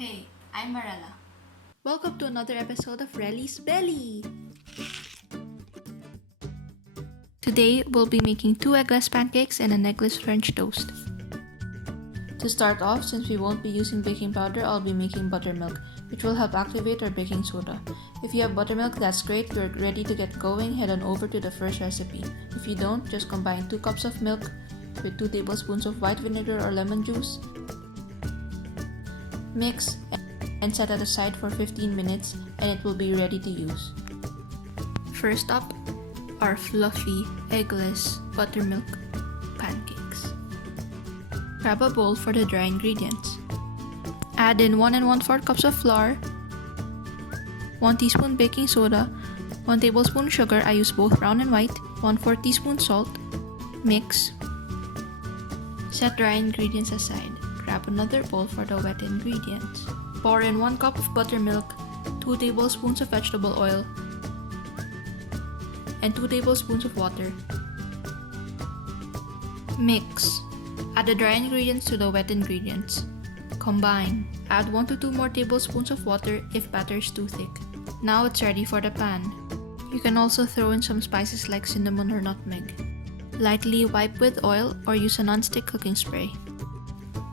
Hey, I'm Marella. Welcome to another episode of Relly's Belly! Today, we'll be making 2 eggless pancakes and an eggless French toast. To start off, since we won't be using baking powder, I'll be making buttermilk, which will help activate our baking soda. If you have buttermilk, that's great. We're ready to get going. Head on over to the first recipe. If you don't, just combine 2 cups of milk with 2 tablespoons of white vinegar or lemon juice. Mix and set it aside for 15 minutes and it will be ready to use. First up, our fluffy, eggless buttermilk pancakes. Grab a bowl for the dry ingredients. Add in 1 1/4 cups of flour, 1 teaspoon baking soda, 1 tablespoon sugar, I use both brown and white, 1/4 teaspoon salt. Mix. Set dry ingredients aside. Grab another bowl for the wet ingredients. Pour in 1 cup of buttermilk, 2 tablespoons of vegetable oil, and 2 tablespoons of water. Mix. Add the dry ingredients to the wet ingredients. Combine. Add 1 to 2 more tablespoons of water if batter is too thick. Now it's ready for the pan. You can also throw in some spices like cinnamon or nutmeg. Lightly wipe with oil or use a non-stick cooking spray.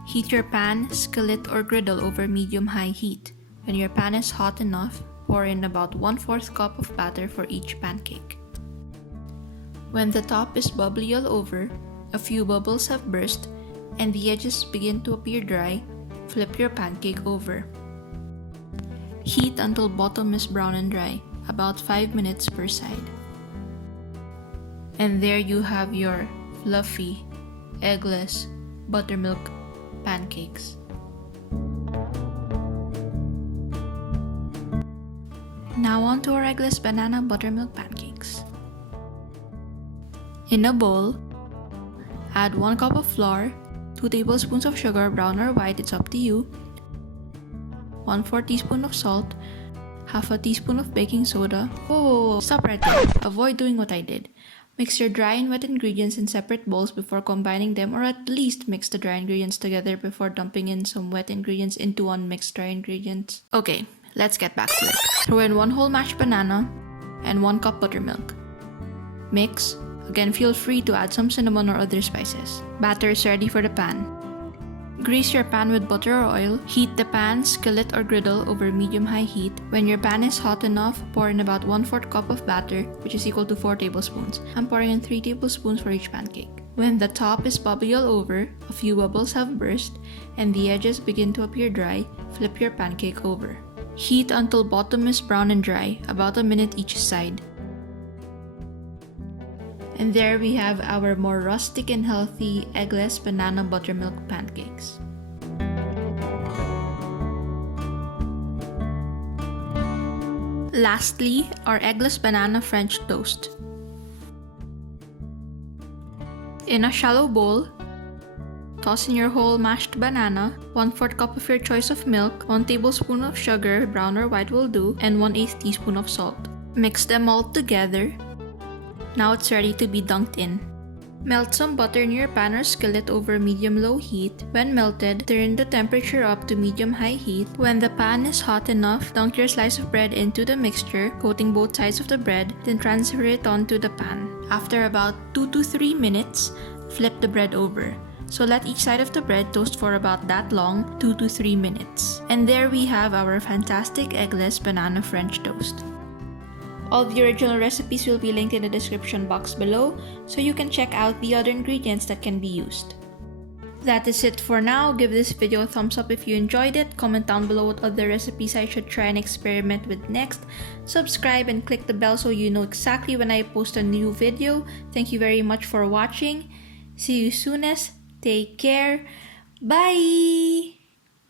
Heat your pan, skillet, or griddle over medium-high heat. When your pan is hot enough, pour in about 1/4 cup of batter for each pancake. When the top is bubbly all over, a few bubbles have burst, and the edges begin to appear dry, flip your pancake over. Heat until bottom is brown and dry, about 5 minutes per side. And there you have your fluffy, eggless buttermilk pancakes. Now on to our eggless banana buttermilk pancakes. In a bowl, add 1 cup of flour, 2 tablespoons of sugar, brown or white, it's up to you, 1/4 teaspoon of salt, half a teaspoon of baking soda. Whoa, stop right there. Avoid doing what I did. Mix your dry and wet ingredients in separate bowls before combining them, or at least mix the dry ingredients together before dumping in some wet ingredients into unmixed dry ingredients. Okay, let's get back to it. Throw in 1 whole mashed banana and 1 cup buttermilk. Mix. Again, feel free to add some cinnamon or other spices. Batter is ready for the pan. Grease your pan with butter or oil. Heat the pan, skillet, or griddle over medium-high heat. When your pan is hot enough, pour in about 1/4 cup of batter, which is equal to 4 tablespoons. I'm pouring in 3 tablespoons for each pancake. When the top is bubbly all over, a few bubbles have burst, and the edges begin to appear dry, flip your pancake over. Heat until bottom is brown and dry, about a minute each side. And there we have our more rustic and healthy eggless banana buttermilk pancakes. Lastly, our eggless banana French toast. In a shallow bowl, toss in your whole mashed banana, 1/4 cup of your choice of milk, 1 tablespoon of sugar, brown or white will do, and 1/8 teaspoon of salt. Mix them all together. Now it's ready to be dunked in. Melt some butter in your pan or skillet over medium-low heat. When melted, turn the temperature up to medium-high heat. When the pan is hot enough, dunk your slice of bread into the mixture, coating both sides of the bread, then transfer it onto the pan. After about 2 to 3 minutes, flip the bread over. So let each side of the bread toast for about that long, 2 to 3 minutes. And there we have our fantastic eggless banana French toast. All the original recipes will be linked in the description box below, so you can check out the other ingredients that can be used. That is it for now. Give this video a thumbs up if you enjoyed it. Comment down below what other recipes I should try and experiment with next. Subscribe and click the bell so you know exactly when I post a new video. Thank you very much for watching. See you soonest. Take care. Bye!